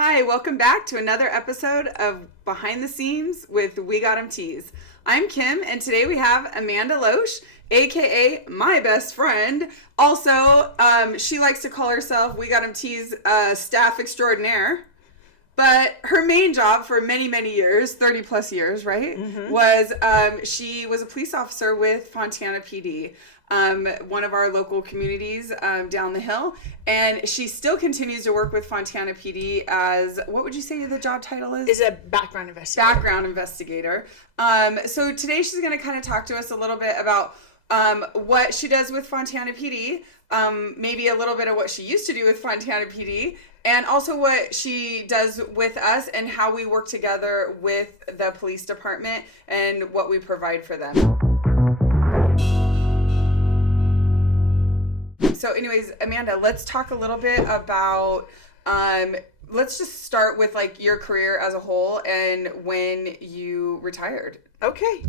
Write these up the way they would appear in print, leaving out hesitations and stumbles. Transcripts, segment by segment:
Hi, welcome back to another episode of Behind the Scenes with WeGotEm Tees. I'm Kim, and today we have Amanda Loesch, aka my best friend. Also, she likes to call herself WeGotEm Tees staff extraordinaire. But her main job for many, many years, 30 plus years, right, was she was a police officer with Fontana PD, one of our local communities down the hill. And she still continues to work with Fontana PD as, what would you say the job title is? Is a background investigator. Background investigator. So today she's going to kind of talk to us a little bit about what she does with Fontana PD, maybe a little bit of what she used to do with Fontana PD, and also what she does with us and how we work together with the police department and what we provide for them. So anyways, Amanda, let's talk a little bit about, let's just start with like your career as a whole and when you retired. Okay.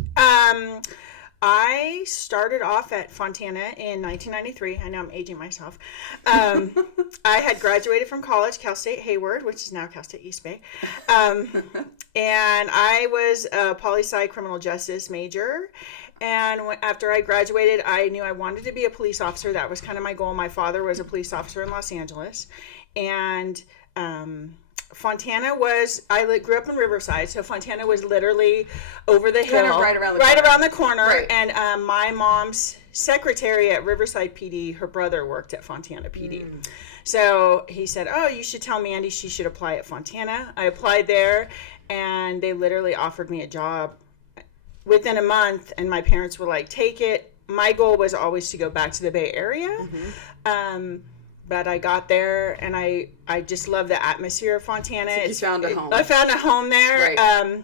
I started off at Fontana in 1993. I know I'm aging myself. I had graduated from college, Cal State Hayward, which is now Cal State East Bay. And I was a poli-sci criminal justice major. And after I graduated, I knew I wanted to be a police officer. That was kind of my goal. My father was a police officer in Los Angeles. And Fontana was, grew up in Riverside, so Fontana was literally over the hill. Kind of right around the corner. Right. And my mom's secretary at Riverside PD, her brother worked at Fontana PD. So he said, oh, you should tell Mandy she should apply at Fontana. I applied there, and they literally offered me a job within a month, and my parents were like, take it. My goal was always to go back to the Bay Area. But I got there, and I just love the atmosphere of Fontana. So you found a home. I found a home there. Right.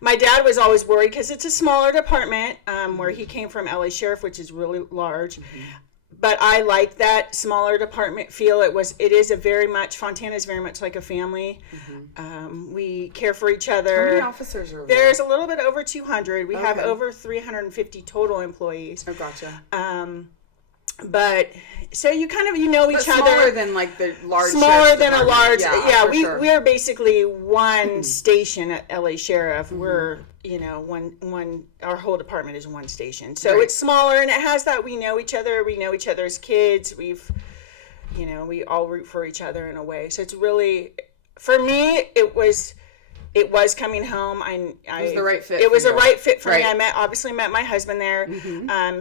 My dad was always worried because it's a smaller department where he came from LA Sheriff, which is really large. But I like that smaller department feel. It is Fontana is very much like a family. We care for each other. How many officers are there? There's a little bit over 200. We have over 350 total employees. Oh, gotcha. But so you kind of know each other. Smaller than like the large. Smaller than a large. Yeah, sure. we are basically one station at LA Sheriff. We're one. Our whole department is one station, so it's smaller, and it has that we know each other. We know each other's kids. We all root for each other in a way. So it's really, for me, it was coming home. It was the right fit. It was a right fit for me. Right. I obviously met my husband there.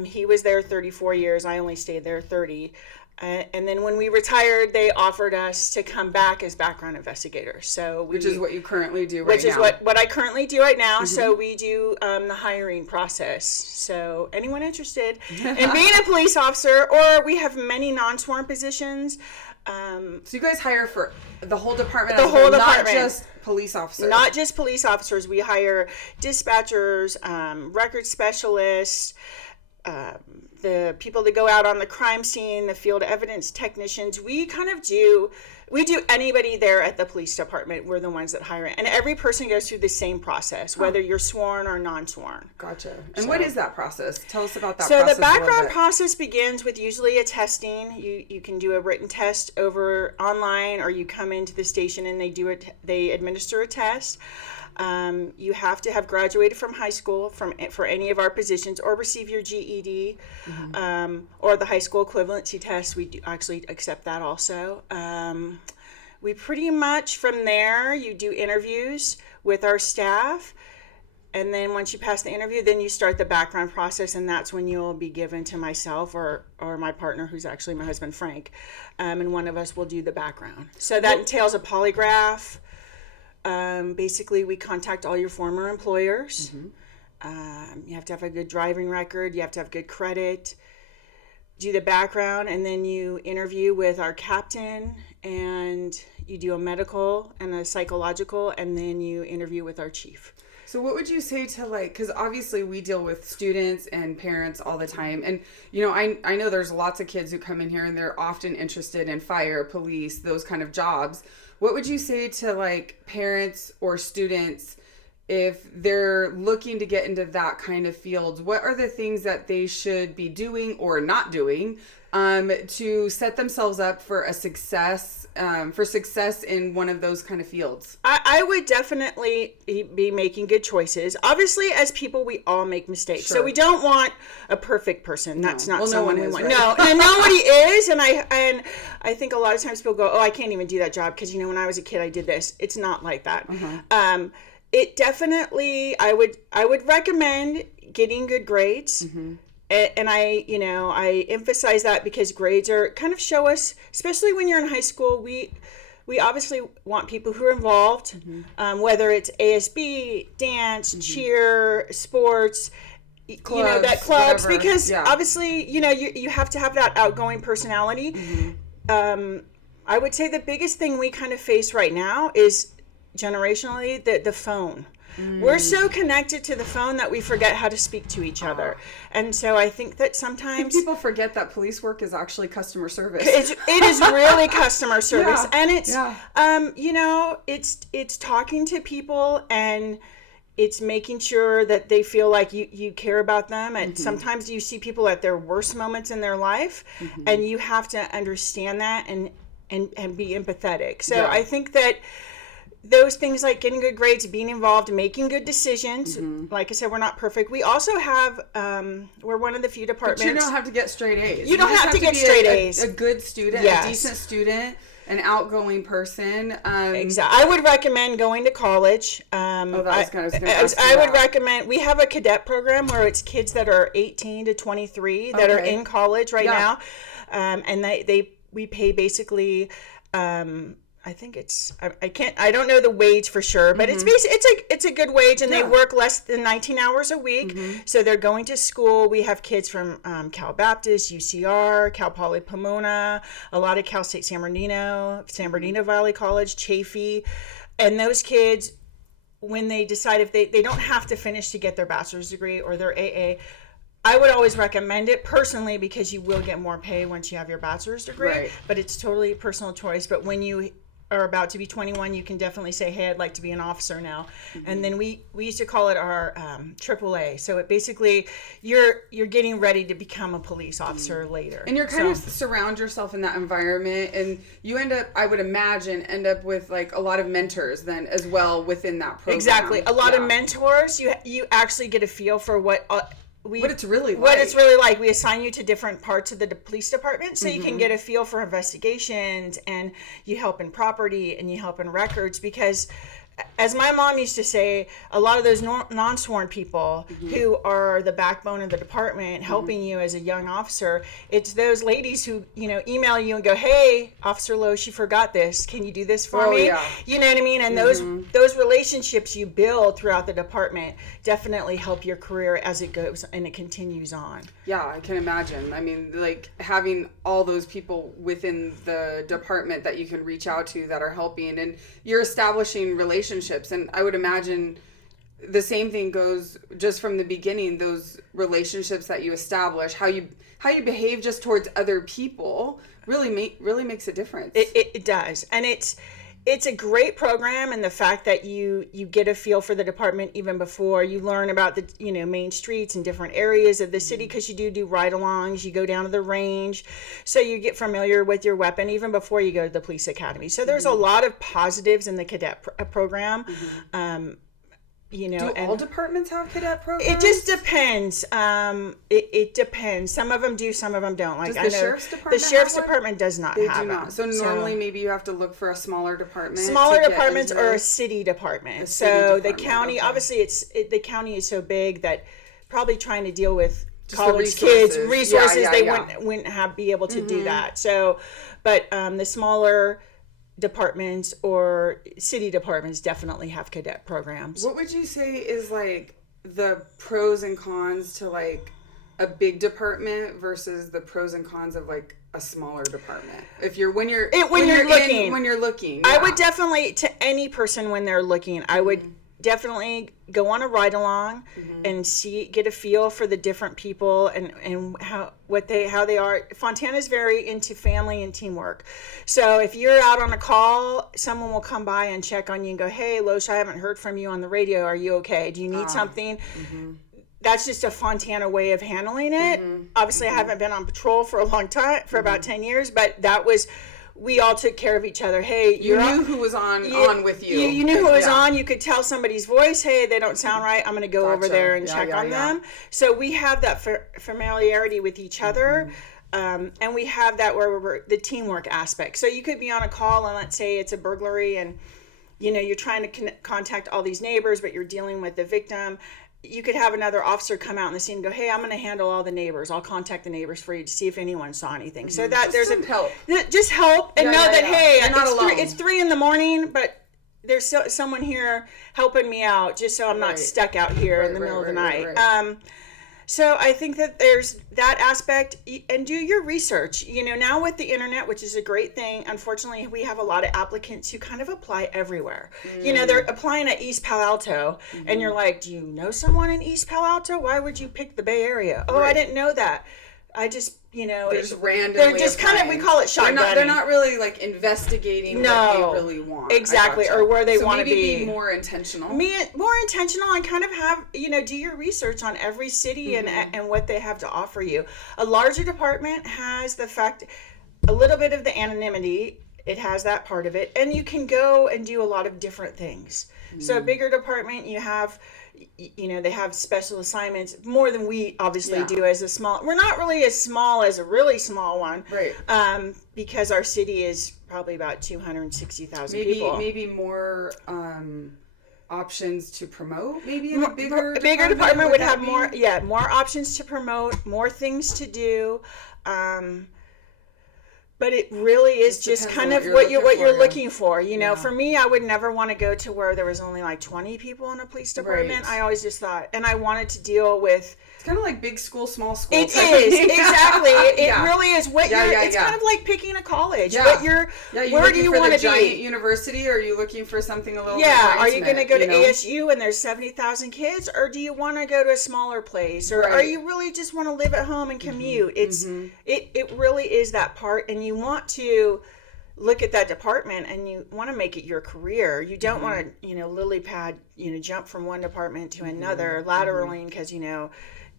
He was there 34 years. I only stayed there 30. And then when we retired, they offered us to come back as background investigators. Which is what you currently do right now. Which is what I currently do right now. So we do the hiring process. So anyone interested in being a police officer, or we have many non-sworn positions. So you guys hire for the whole department? Not just police officers? Not just police officers. We hire dispatchers, record specialists, the people that go out on the crime scene, the field evidence technicians. We do anybody there at the police department. We're the ones that hire it. And every person goes through the same process, whether you're sworn or non-sworn. Gotcha. And what is that process? Tell us about that process. So the background process begins with usually a testing. You can do a written test over online, or you come into the station and they administer a test. You have to have graduated from high school for any of our positions, or receive your GED, or the high school equivalency test. We do actually accept that also. We pretty much, from there, you do interviews with our staff, and then once you pass the interview, then you start the background process, and that's when you'll be given to myself or my partner, who's actually my husband, Frank, and one of us will do the background. So that entails a polygraph. Basically, we contact all your former employers. You have to have a good driving record. You have to have good credit. Do the background, and then you interview with our captain, and you do a medical and a psychological, and then you interview with our chief. So what would you say to, because obviously we deal with students and parents all the time. And, I know there's lots of kids who come in here and they're often interested in fire, police, those kind of jobs. What would you say to parents or students if they're looking to get into that kind of field? What are the things that they should be doing or not doing to set themselves up for success in one of those kind of fields? I would definitely be making good choices. Obviously, as people, we all make mistakes. Sure. So we don't want a perfect person. That's not someone we want. Right? No, and nobody is. And I think a lot of times people go, oh, I can't even do that job because, when I was a kid, I did this. It's not like that. Uh-huh. It definitely, I would recommend getting good grades. Mm-hmm. And I emphasize that because grades are kind of show us, especially when you're in high school, we obviously want people who are involved, mm-hmm. Whether it's ASB, dance, mm-hmm. cheer, sports, clubs, whatever. Because obviously, you have to have that outgoing personality. Mm-hmm. I would say the biggest thing we kind of face right now is generationally the phone. We're so connected to the phone that we forget how to speak to each other. And so I think that sometimes people forget that police work is actually customer service. It is really customer service. And it's, it's talking to people, and it's making sure that they feel like you care about them. And mm-hmm. sometimes you see people at their worst moments in their life, mm-hmm. and you have to understand that and be empathetic. So I think that those things like getting good grades, being involved, making good decisions. Mm-hmm. Like I said, we're not perfect. We also have, we're one of the few departments. But you don't have to get straight A's. You don't have to get straight A's. A good student, yes. A decent student, an outgoing person. Exactly. I would recommend going to college. I would recommend, we have a cadet program where it's kids that are 18 to 23 that are in college right now. And we pay basically, I think it's, I don't know the wage for sure, but mm-hmm. it's a good wage, and they work less than 19 hours a week. Mm-hmm. So they're going to school. We have kids from Cal Baptist, UCR, Cal Poly Pomona, a lot of Cal State San Bernardino Valley College, Chaffey. And those kids, when they decide if they don't have to finish to get their bachelor's degree or their AA, I would always recommend it personally, because you will get more pay once you have your bachelor's degree, right. But it's totally a personal choice. But when you are about to be 21, you can definitely say, hey, I'd like to be an officer now. Mm-hmm. And then we used to call it our AAA. So it basically, you're getting ready to become a police officer later. And you're kind of surround yourself in that environment, and you I would imagine, with like a lot of mentors then as well within that program. Exactly. A lot of mentors. You actually get a feel for what it's really like. What it's really like. We assign you to different parts of the police department, so mm-hmm. you can get a feel for investigations, and you help in property, and you help in records, because as my mom used to say, a lot of those non-sworn people mm-hmm. who are the backbone of the department helping mm-hmm. you as a young officer, it's those ladies who, email you and go, hey, Officer Loesch, you forgot this. Can you do this for me? Yeah. You know what I mean? And mm-hmm. those relationships you build throughout the department definitely help your career as it goes and it continues on. Yeah, I can imagine. I mean, like having all those people within the department that you can reach out to that are helping, and you're establishing relationships. And I would imagine the same thing goes just from the beginning, those relationships that you establish, how you behave just towards other people really makes a difference. It does. And it's a great program, and the fact that you get a feel for the department even before you learn about the main streets and different areas of the city, because you do ride-alongs, you go down to the range, so you get familiar with your weapon even before you go to the police academy. So there's mm-hmm. a lot of positives in the cadet program. Mm-hmm. Do all departments have cadet programs? It just depends. It depends. Some of them do, some of them don't. Like, does the sheriff's department? The sheriff's department does not have do not. them. So normally maybe you have to look for a smaller department. Smaller departments or a city department. The county, obviously, the county is so big that probably trying to deal with just college kids resources, they wouldn't be able to mm-hmm. do that. So, but the smaller departments or city departments definitely have cadet programs. What would you say is like the pros and cons to like a big department versus the pros and cons of like a smaller department? When you're looking, I would definitely, to any person when they're looking, I would definitely go on a ride along mm-hmm. and get a feel for the different people and how they are. Fontana's very into family and teamwork. So if you're out on a call, someone will come by and check on you and go, hey, Loesch, I haven't heard from you on the radio. Are you okay? Do you need something? Mm-hmm. that's just a Fontana way of handling it. Obviously, I haven't been on patrol for a long time, for about 10 years, but that was, we all took care of each other. Hey, you knew who was on with you. You knew who was on. You could tell somebody's voice. Hey, they don't sound right. I'm going to go over there and check on them. So we have that familiarity with each other. And we have that where we're the teamwork aspect. So you could be on a call and let's say it's a burglary and, you're trying to contact all these neighbors, but you're dealing with the victim. You could have another officer come out in the scene and go, hey, I'm going to handle all the neighbors. I'll contact the neighbors for you to see if anyone saw anything. So that there's help. Just help and know that, hey, you're not alone. It's 3 a.m, but there's someone here helping me out just so I'm not stuck out here in the middle of the night. Right. So I think that there's that aspect, and do your research. Now with the internet, which is a great thing, unfortunately, we have a lot of applicants who kind of apply everywhere. They're applying at East Palo Alto, and you're like, do you know someone in East Palo Alto? Why would you pick the Bay Area? Oh, I didn't know that. I just, they're just kind of, we call it shotgunning. They're not really like investigating what they really want. Exactly, or where they want to be more intentional. More intentional and kind of have, do your research on every city and what they have to offer you. A larger department has the fact, a little bit of the anonymity, it has that part of it, and you can go and do a lot of different things. So a bigger department, you have, they have special assignments more than we obviously do as a small. We're not really as small as a really small one, right? Because our city is probably about 260,000 people. Maybe more options to promote. Maybe in a bigger department would have more options to promote, more things to do. But it really is just kind of what you're looking for. For me, I would never want to go to where there was only like 20 people in a police department. Right. I always just thought, and I wanted to deal with. It's kind of like big school, small school. It is exactly. It really is. It's kind of like picking a college. Yeah. Where do you want to be? Giant university, or are you looking for something a little? Yeah. More intimate, are you going to go to ASU and there's 70,000 kids, or do you want to go to a smaller place, or are you really just want to live at home and commute? It really is that part, and you want to look at that department and you want to make it your career. You don't want to, lily pad, jump from one department to another laterally because,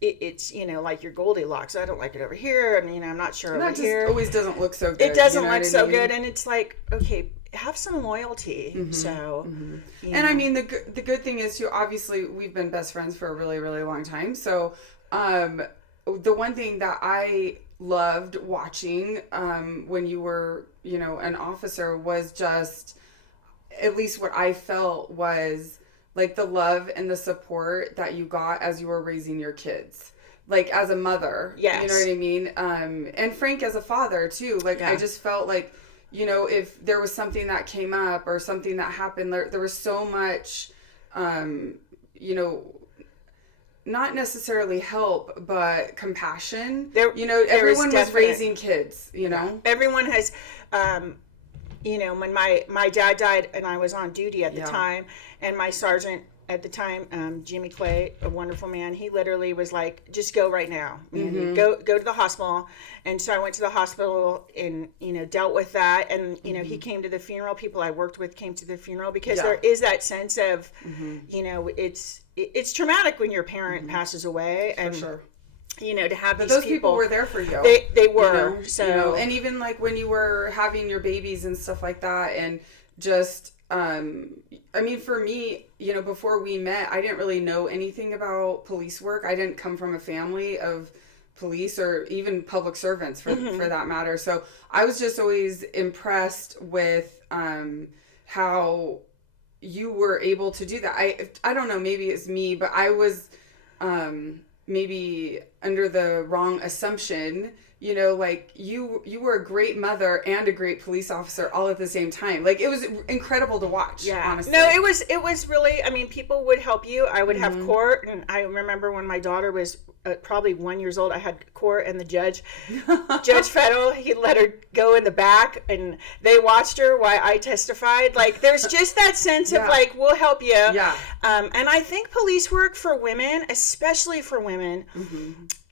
it's, like your Goldilocks. I don't like it over here. And, I'm not sure over here. It always doesn't look so good. It doesn't look so good. And it's like, okay, have some loyalty. So, and I mean, the good thing is too, obviously we've been best friends for a really, really long time. So, the one thing that I loved watching when you were, an officer was just, at least what I felt was like the love and the support that you got as you were raising your kids. Like as a mother, you know what I mean? And Frank as a father too. Like I just felt like, if there was something that came up or something that happened, there was so much, not necessarily help, but compassion. Everyone was raising kids, Everyone has, when my dad died and I was on duty at the time, and my sergeant at the time, Jimmy Clay, a wonderful man, he literally was like, just go right now. Go to the hospital. And so I went to the hospital and, dealt with that. And, he came to the funeral. People I worked with came to the funeral because there is that sense of, it's traumatic when your parent passes away. And, for sure. To have those people were there for you. They were. And even like when you were having your babies and stuff like that, and just, for me, before we met, I didn't really know anything about police work. I didn't come from a family of police or even public servants for that matter. So I was just always impressed with, how you were able to do that. I don't know, maybe it's me, but I was, maybe under the wrong assumption, like you were a great mother and a great police officer all at the same time. Like it was incredible to watch. Yeah. Honestly. No, it was really, people would help you. I would have court. And I remember when my daughter was probably 1 year old, I had court, and the Judge Federal, he let her go in the back and they watched her while I testified. Like there's just that sense of like, we'll help you. Yeah. And I think police work for women, especially for women,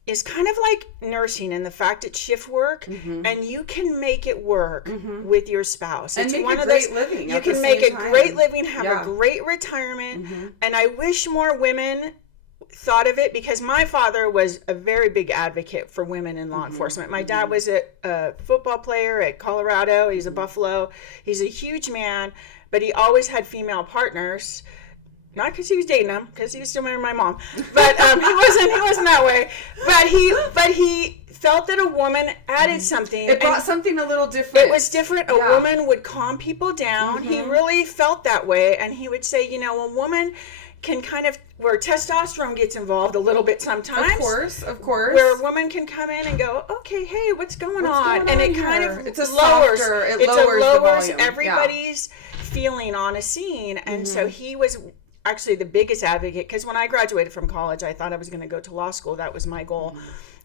is kind of like nursing in the fact it's shift work, and you can make it work with your spouse. And make a great living. You can make a great living, have a great retirement, and I wish more women thought of it because my father was a very big advocate for women in law enforcement. My dad was a football player at Colorado. He's a Buffalo. He's a huge man, but he always had female partners. Not because he was dating them, because he was still married to my mom. But he wasn't that way. But he felt that a woman added something. It brought something a little different. It was different. A woman would calm people down. He really felt that way, and he would say, a woman can kind of, where testosterone gets involved a little bit sometimes. Of course. Where a woman can come in and go, okay, hey, what's going on? And it kind of it's a lowers, softer, it lowers the volume. Everybody's feeling on a scene. And so he was actually the biggest advocate, because when I graduated from college, I thought I was going to go to law school. That was my goal.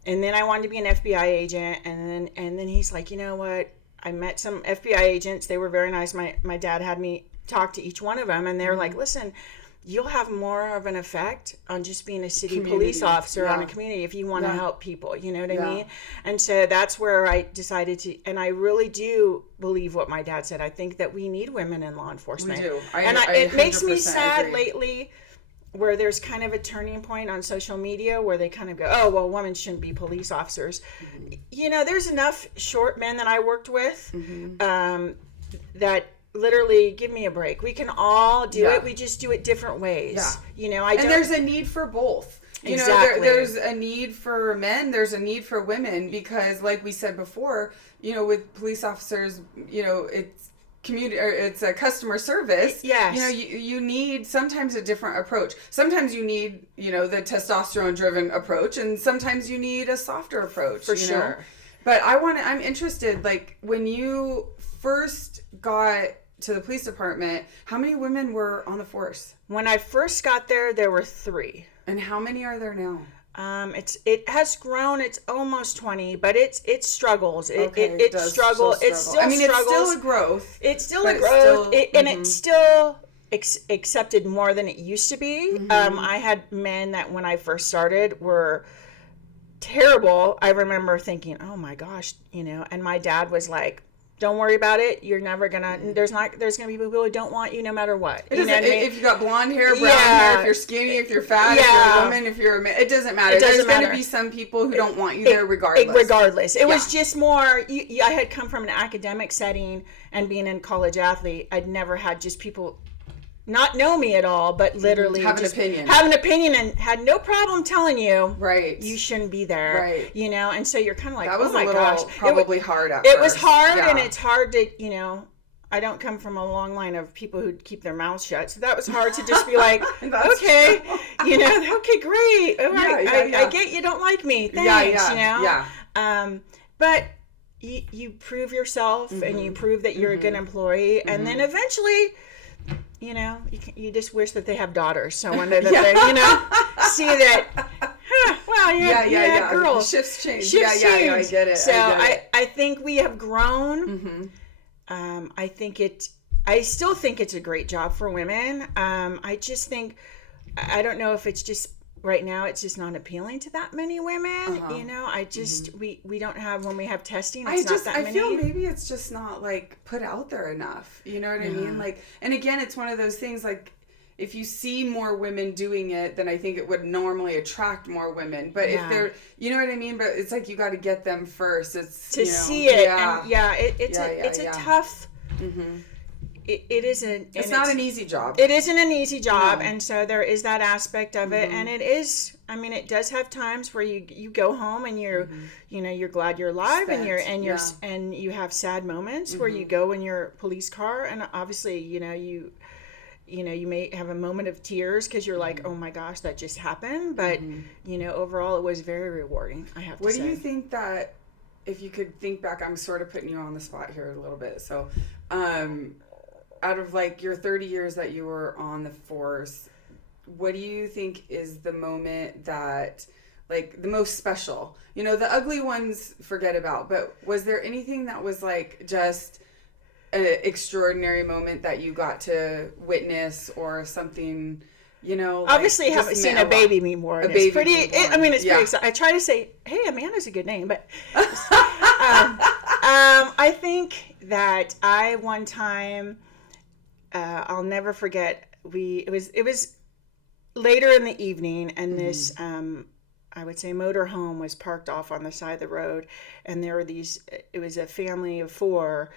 And then I wanted to be an FBI agent. And then he's like, you know what? I met some FBI agents. They were very nice. My dad had me talk to each one of them, and they were like, listen, you'll have more of an effect on just being a city police officer on a community if you want to help people. You know what I mean? And so that's where I decided to, and I really do believe what my dad said. I think that we need women in law enforcement. We do. It makes me sad lately where there's kind of a turning point on social media where they kind of go, oh, well, women shouldn't be police officers. There's enough short men that I worked with that literally, give me a break. We can all do it. We just do it different ways. Yeah. And there's a need for both. Exactly. There's a need for men. There's a need for women because, like we said before, with police officers, it's community or it's a customer service. Yes. You need sometimes a different approach. Sometimes you need, the testosterone-driven approach, and sometimes you need a softer approach. For sure. But I'm interested, like, when you first got to the police department, how many women were on the force? When I first got there, there were 3. And how many are there now? It has grown. It's almost 20, but it struggles. It struggles. It's still a growth. It's still a growth, and it's still accepted more than it used to be. I had men that when I first started were terrible. I remember thinking, oh my gosh, and my dad was like, don't worry about it. You're never gonna. There's gonna be people who don't want you no matter what. If you got blonde hair, brown hair, if you're skinny, if you're fat, if you're a woman, if you're a man, it doesn't matter. There's going to be some people who don't want you there regardless. It was just more. I had come from an academic setting and being a college athlete. I'd never had just people not know me at all, but literally have an opinion and had no problem telling you, right, you shouldn't be there, right, and so you're kind of like, that was oh my gosh, probably hard at it first. was hard, and it's hard to, I don't come from a long line of people who keep their mouths shut, so that was hard to just be like, okay, okay, great, all right, I get you don't like me, thanks, but you prove yourself, and you prove that you're a good employee, and then eventually, you just wish that they have daughters. So when they, see that, girls. Shifts change. Shifts change. I get it. So I think we have grown. I still think it's a great job for women. I just think, I don't know if it's just right now it's just not appealing to that many women. We don't have, when we have testing, it's not that many. I feel maybe it's just not like put out there enough. You know what I mean? Like, and again, it's one of those things like, if you see more women doing it, then I think it would normally attract more women. But if they're, you know what I mean? But it's like you got to get them first. It's to see it. Yeah. And it's a tough. It isn't. It's not an easy job. It isn't an easy job, and so there is that aspect of it, and it is. I mean, it does have times where you go home and you're, you're glad you're alive, and you have sad moments where you go in your police car, and obviously, you may have a moment of tears because you're like, oh my gosh, that just happened, but overall, it was very rewarding. I have to say. What do you think that, if you could think back, I'm sort of putting you on the spot here a little bit, so. Out of like your 30 years that you were on the force, what do you think is the moment that, like, the most special? The ugly ones forget about, but was there anything that was like just an extraordinary moment that you got to witness or something? Obviously, haven't seen a baby anymore. It's pretty. It's pretty exciting. I try to say, "Hey, Amanda's a good name," but I think that I one time, I'll never forget. It was later in the evening, and this, I would say, motorhome was parked off on the side of the road, and there were it was a family of 4,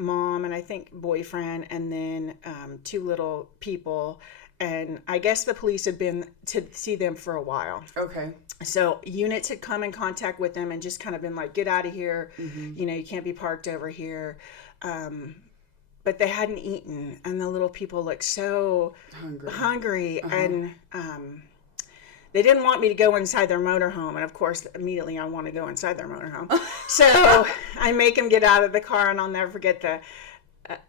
mom and I think boyfriend, and then 2 little people, and I guess the police had been to see them for a while. Okay. So units had come in contact with them and just kind of been like, get out of here. You can't be parked over here. But they hadn't eaten, and the little people looked so hungry. And they didn't want me to go inside their motorhome. And of course, immediately I want to go inside their motorhome. So I make them get out of the car, and I'll never forget the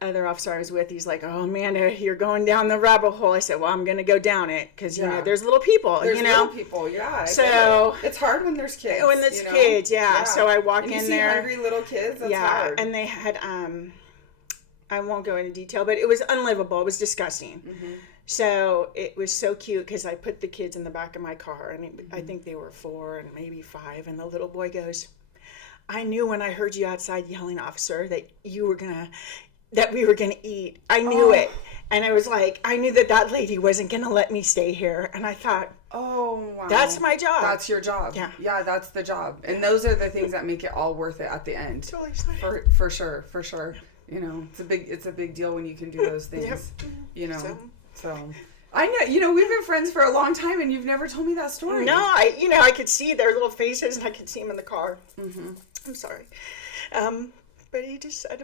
other officer I was with. He's like, "Oh, Amanda, you're going down the rabbit hole." I said, "Well, I'm going to go down it because, there's little people, There's little people, yeah. So it's hard when there's kids. When there's kids, yeah. So I walk and in you there. See hungry little kids, that's hard. And they had, I won't go into detail, but it was unlivable. It was disgusting. So it was so cute because I put the kids in the back of my car, and I think they were 4 and maybe 5, and the little boy goes, "I knew when I heard you outside yelling, officer, that we were gonna eat. I knew it." And I was like, I knew that lady wasn't gonna let me stay here. And I thought, oh, wow, that's my job. That's your job. Yeah, that's the job. And those are the things that make it all worth it at the end. Totally. For sure. It's a big deal when you can do those things. So I know, we've been friends for a long time, and you've never told me that story. No, I could see their little faces, and I could see them in the car. I'm sorry. But he just said,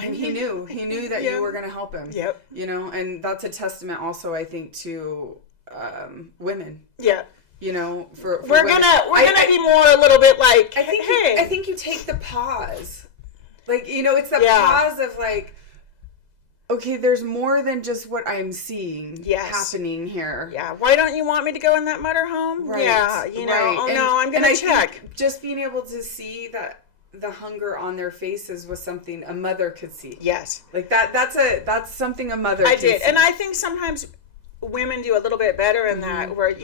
he knew that you were going to help him. Yep. And that's a testament also, I think, to women. Yeah. For we're women. gonna be more a little bit like, I think you take the pause. Like, it's the pause of like, okay, there's more than just what I'm seeing happening here. Yeah. Why don't you want me to go in that motorhome? Right. Yeah. No, I'm going to check. Just being able to see that the hunger on their faces was something a mother could see. Yes. Like that's something a mother could see. And I think sometimes women do a little bit better in that, where,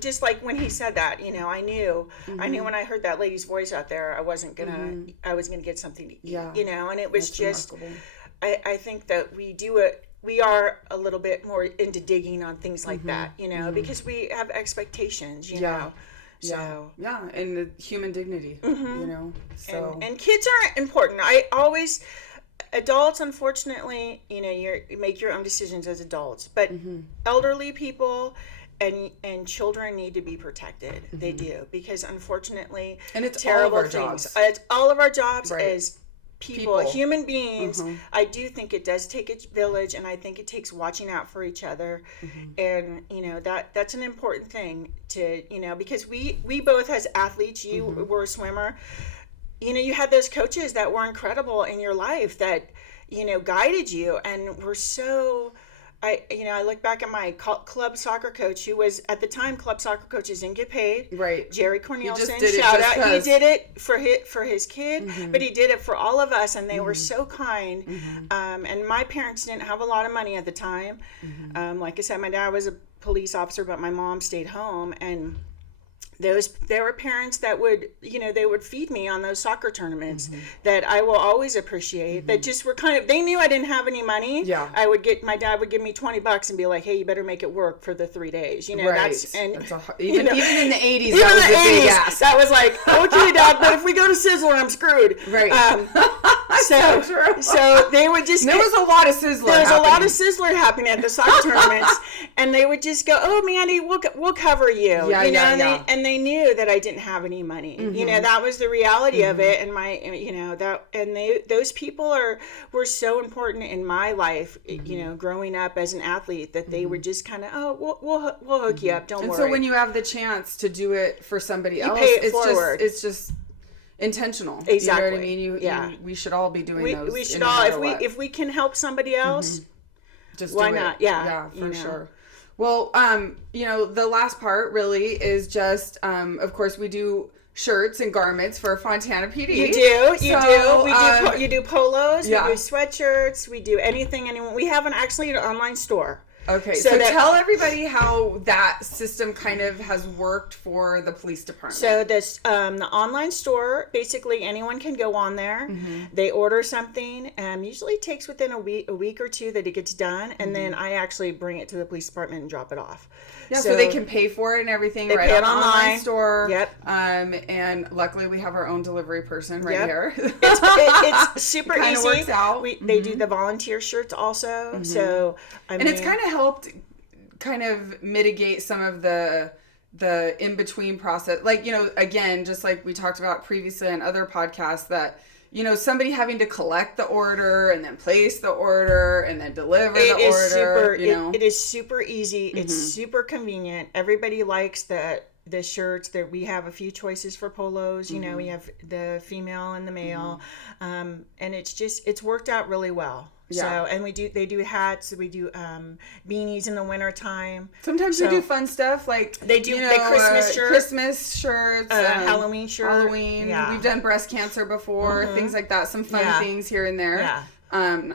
just like when he said that, I knew when I heard that lady's voice out there, I was going to get something to eat, and it was just, I think that we are a little bit more into digging on things like that, because we have expectations, you know. So and the human dignity, So and kids are important. Adults, unfortunately, you make your own decisions as adults, but elderly people and children need to be protected. They do, because unfortunately, and it's terrible all of our things. jobs. It's all of our jobs right. as people, human beings. I do think it does take a village, and I think it takes watching out for each other, and that's an important thing to because we both as athletes. You were a swimmer. You had those coaches that were incredible in your life that guided you, and were so. I look back at my club soccer coach, who was at the time club soccer coaches didn't get paid. Right. Jerry Cornelison, shout out. He did it for his kid, but he did it for all of us, and they were so kind. And my parents didn't have a lot of money at the time. Like I said, my dad was a police officer, but my mom stayed home, and there were parents that would, they would feed me on those soccer tournaments that I will always appreciate. That just were they knew I didn't have any money. Yeah. My dad would give me $20 and be like, "Hey, you better make it work for the 3 days." Right. Even in the 80s, that was a big ask. That was like, "Okay, Dad, but if we go to Sizzler, I'm screwed." Right. So true. So they would just. There was a lot of Sizzler. There was a lot of Sizzler happening at the soccer tournaments, and they would just go, "Oh, Mandy, we'll cover you." Yeah, And they knew that I didn't have any money. That was the reality of it, and those people were so important in my life. Growing up as an athlete, that they were just kind of, "Oh, we'll hook you up. Don't worry." And so when you have the chance to do it for somebody else, pay it forward. It's just intentional. Exactly. You know what I mean? We should all be doing those. We should all, if we can help somebody else, just why do it. not? Yeah, for sure. Well, the last part really is just, of course, we do shirts and garments for Fontana PD. You do. You do polos. Yeah. We do sweatshirts. We do anything. We have an online store. Okay, so tell everybody how that system kind of has worked for the police department. So this, the online store, basically anyone can go on there. They order something, usually it takes within a week or two that it gets done, and then I actually bring it to the police department and drop it off. Yeah, so they can pay for it and everything right pay on the online store. Yep. And luckily we have our own delivery person right here. It's super Kinda easy. works out. They do the volunteer shirts also. So and it's kind of helped kind of mitigate some of the in-between process. Like, you know, again, just like we talked about previously in other podcasts, that, you know, somebody having to collect the order and then place the order and then deliver the order. It is super easy. It's super convenient. Everybody likes the shirts. That we have a few choices for polos. You know, we have the female and the male, and it's worked out really well. Yeah. So, and they do hats. We do beanies in the winter time. Sometimes they do fun stuff like they do Christmas shirts, Halloween shirts. Halloween. Yeah. We've done breast cancer before, things like that. Some fun things here and there. Yeah.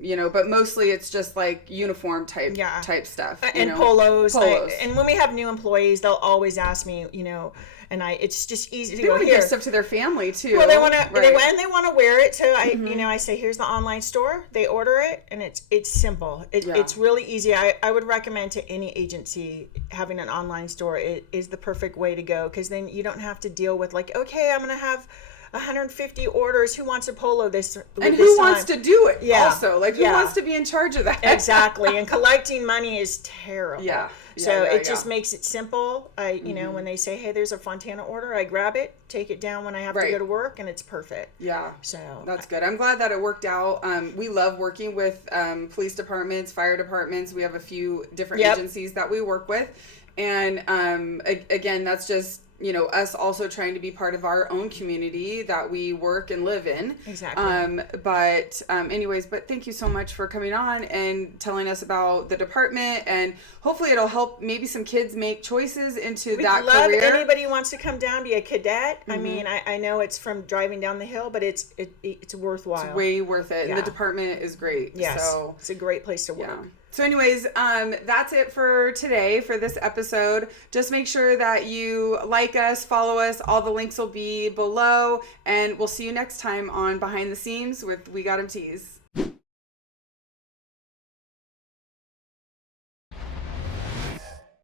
You know, but mostly it's just like uniform type stuff. And polos. And when we have new employees, they'll always ask me, you know, and it's just easy to go here. They want to give stuff to their family too. Well, they want to, they want to wear it. So I say, here's the online store. They order it, and it's simple. It's really easy. I would recommend to any agency having an online store. It is the perfect way to go, because then you don't have to deal with like, okay, I'm going to have 150 orders. Who wants a polo this and who wants to do it? Yeah. Also, like, who wants to be in charge of that? Exactly. And collecting money is terrible. Yeah. So it just makes it simple. You know, when they say, hey, there's a Fontana order, I grab it, take it down when I have to go to work, and it's perfect. Yeah. So that's good. I'm glad that it worked out. We love working with police departments, fire departments. We have a few different agencies that we work with. And again, that's just, you know, us also trying to be part of our own community that we work and live in. Exactly. Anyways, but thank you so much for coming on and telling us about the department, and hopefully it'll help maybe some kids make choices into that career. Anybody who wants to come down, be a cadet. I mean, I know it's from driving down the hill, but it's worthwhile. It's way worth it. Yeah. And the department is great. Yes. So it's a great place to work. Yeah. So anyways, that's it for today, for this episode. Just make sure that you like us, follow us. All the links will be below. And we'll see you next time on Behind the Seams with WeGotEm Tees.